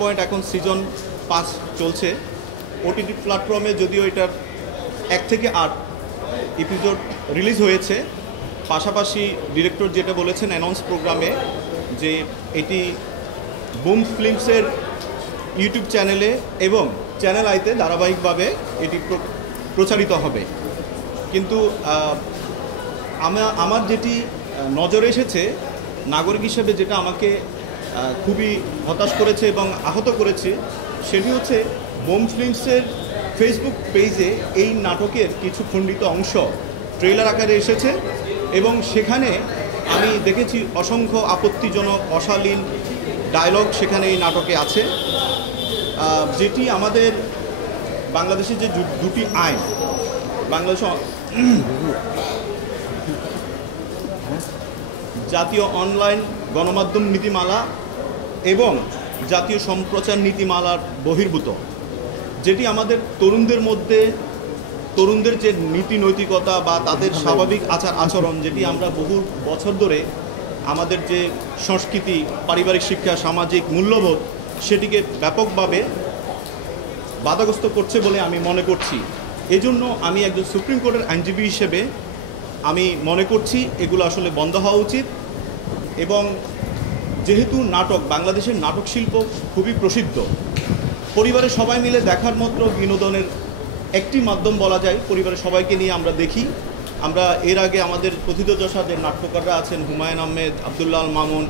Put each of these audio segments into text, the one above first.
Point এখন season 5 চলছে OTT প্ল্যাটফর্মে। যদিও এটার 1 থেকে 8 এপিসোড রিলিজ হয়েছে, পাশাপাশি ডিরেক্টর যেটা বলেছেন অ্যানাউন্স প্রোগ্রামে যে এটি বুম ফিল্মসের ইউটিউব চ্যানেলে এবং চ্যানেল আইতে ধারাবাহিকভাবে এটি প্রচারিত হবে। কিন্তু আমার যেটি নজরে এসেছে নাগরিক হিসেবে, যেটা আমাকে খুবই হতাশ করেছে এবং আহত করেছে, সেটি হচ্ছে বুম ফিল্মসের ফেসবুক পেজে এই নাটকের কিছু খণ্ডিত অংশ ট্রেলার আকারে এসেছে এবং সেখানে আমি দেখেছি অসংখ্য আপত্তিজনক অশালীন ডায়লগ সেখানে এই নাটকে আছে, যেটি আমাদের বাংলাদেশের যে দুটি আইন, বাংলাদেশ জাতীয় অনলাইন গণমাধ্যম নীতিমালা এবং জাতীয় সম্প্রচার নীতিমালার বহির্ভূত, যেটি আমাদের তরুণদের মধ্যে তরুণদের যে নীতি নৈতিকতা বা তাদের স্বাভাবিক আচার আচরণ, যেটি আমরা বহু বছর ধরে আমাদের যে সংস্কৃতি, পারিবারিক শিক্ষা, সামাজিক মূল্যবোধ, সেটিকে ব্যাপকভাবে বাধাগ্রস্ত করছে বলে আমি মনে করছি। এজন্য আমি একজন সুপ্রিম কোর্টের আইনজীবী হিসেবে আমি মনে করছি এগুলো আসলে বন্ধ হওয়া উচিত। এবং যেহেতু নাটক, বাংলাদেশের নাটক শিল্প খুবই প্রসিদ্ধ, পরিবারের সবাই মিলে দেখার মতো বিনোদনের একটি মাধ্যম বলা যায়। পরিবারের সবাইকে নিয়ে আমরা দেখি। আমরা এর আগে আমাদের প্রথিতযশা যে নাট্যকাররা আছেন, হুমায়ুন আহমেদ, আবদুল্লাহ আল মামুন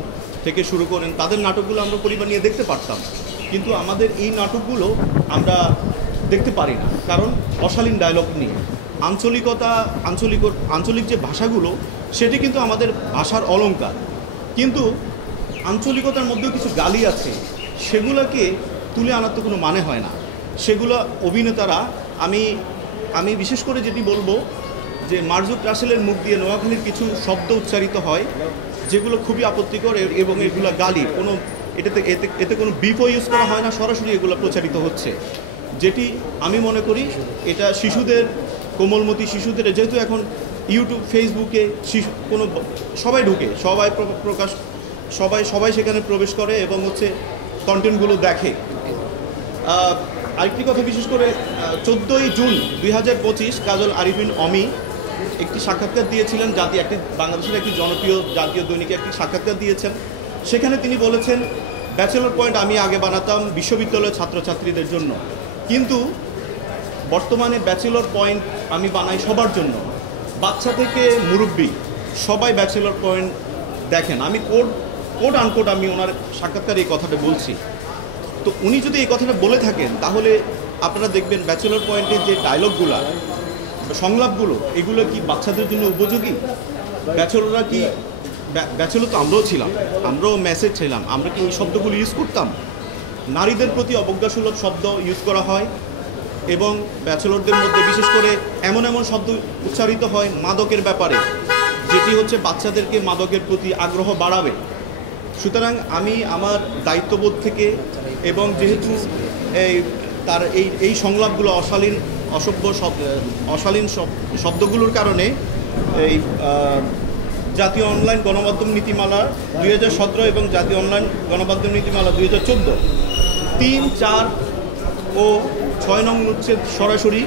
থেকে শুরু করেন, তাদের নাটকগুলো আমরা পরিবার নিয়ে দেখতে পারতাম, কিন্তু আমাদের এই নাটকগুলো আমরা দেখতে পারি না, কারণ অশালীন ডায়লগ নিয়ে আঞ্চলিক যে ভাষাগুলো, সেটি কিন্তু আমাদের ভাষার অলংকার, কিন্তু আঞ্চলিকতার মধ্যেও কিছু গালি আছে, সেগুলোকে তুলে আনার তো কোনো মানে হয় না। সেগুলো অভিনেতারা, আমি বিশেষ করে যেটি বলবো যে মারজুক রাসেলের মুখ দিয়ে নোয়াখালীর কিছু শব্দ উচ্চারিত হয় যেগুলো খুবই আপত্তিকর এবং এগুলো গালি, কোনো এতে কোনো বিপও ইউজ করা হয় না, সরাসরি এগুলো প্রচারিত হচ্ছে, যেটি আমি মনে করি এটা শিশুদের, কোমলমতি শিশুদের, যেহেতু এখন ইউটিউব, ফেসবুকে সবাই ঢুকে, সবাই সেখানে প্রবেশ করে এবং হচ্ছে কন্টেন্টগুলো দেখে। আরেকটি কথা, বিশেষ করে 14ই জুন 2025 কাজল আরিফিন অমি একটি সাক্ষাৎকার দিয়েছিলেন, বাংলাদেশের একটি জনপ্রিয় জাতীয় দৈনিকে একটি সাক্ষাৎকার দিয়েছেন। সেখানে তিনি বলেছেন, ব্যাচেলর পয়েন্ট আমি আগে বানাতাম বিশ্ববিদ্যালয়ের ছাত্রছাত্রীদের জন্য, কিন্তু বর্তমানে ব্যাচেলর পয়েন্ট আমি বানাই সবার জন্য, বাচ্চা থেকে মুরব্বী সবাই ব্যাচেলর পয়েন্ট দেখেন। আমি কোড আনকোড আমি ওনার সাক্ষাৎকারে এই কথাটা বলছি। তো উনি যদি এই কথাটা বলে থাকেন, তাহলে আপনারা দেখবেন ব্যাচেলর পয়েন্টের যে ডায়লগগুলো, সংলাপগুলো, এগুলো কি বাচ্চাদের জন্য উপযোগী? ব্যাচেলর তো আমরাও ছিলাম, আমরাও মেসেজ ছিলাম, আমরা কি এই শব্দগুলো ইউজ করতাম? নারীদের প্রতি অবজ্ঞাসুলভ শব্দ ইউজ করা হয় এবং ব্যাচেলরদের মধ্যে বিশেষ করে এমন শব্দ উচ্চারিত হয় মাদকের ব্যাপারে, যেটি হচ্ছে বাচ্চাদেরকে মাদকের প্রতি আগ্রহ বাড়াবে। সুতরাং আমি আমার দায়িত্ববোধ থেকে, এবং যেহেতু এই সংলাপগুলো অশালীন শব্দগুলোর কারণে এই জাতীয় অনলাইন গণমাধ্যম নীতিমালা 2017 এবং জাতীয় অনলাইন গণমাধ্যম নীতিমালা 2014 3, 4 ও 6 নং অনুচ্ছেদ সরাসরি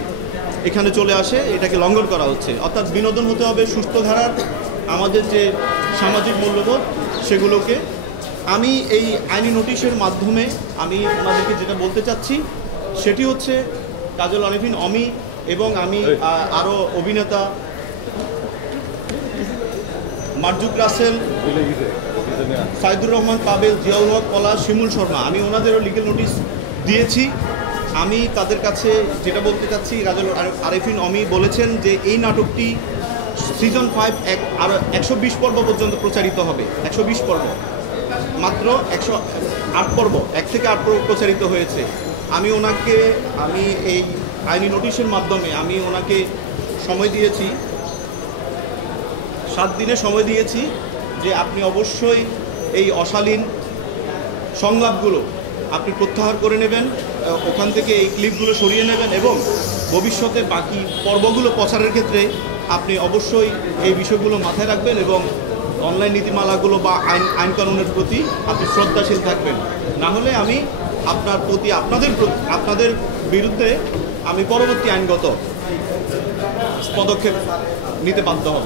এখানে চলে আসে, এটাকে লঙ্ঘন করা হচ্ছে। অর্থাৎ বিনোদন হতে হবে সুস্থ ধারার, আমাদের যে সামাজিক মূল্যবোধ সেগুলোকে। আমি এই আইনি নোটিশের মাধ্যমে আমি ওনাদেরকে যেটা বলতে চাচ্ছি সেটি হচ্ছে, কাজল আরিফিন অমি এবং আমি আরও অভিনেতা মারজুক রাসেল, সাইদুর রহমান পাবেল, জিয়াউল হক পলাশ, শিমুল শর্মা, আমি ওনাদেরও লিগ্যাল নোটিশ দিয়েছি। আমি তাদের কাছে যেটা বলতে চাচ্ছি, কাজল আরিফিন অমি বলেছেন যে এই নাটকটি সিজন 5 আরও 120 পর্ব পর্যন্ত প্রচারিত হবে। 120 পর্ব, মাত্র 108 পর্ব, 1 থেকে 8 পর্ব প্রচারিত হয়েছে। আমি এই আইনি নোটিশের মাধ্যমে আমি ওনাকে সময় দিয়েছি, 7 দিনের সময় দিয়েছি, যে আপনি অবশ্যই এই অশালীন সংলাপগুলো আপনি প্রত্যাহার করে নেবেন, ওখান থেকে এই ক্লিপগুলো সরিয়ে নেবেন এবং ভবিষ্যতে বাকি পর্বগুলো প্রচারের ক্ষেত্রে আপনি অবশ্যই এই বিষয়গুলো মাথায় রাখবেন এবং অনলাইন নীতিমালাগুলো বা আইন কানুনের প্রতি আপনি শ্রদ্ধাশীল থাকবেন। না হলে আমি আপনাদের বিরুদ্ধে আমি পরবর্তী আইনগত পদক্ষেপ নিতে বাধ্য হব।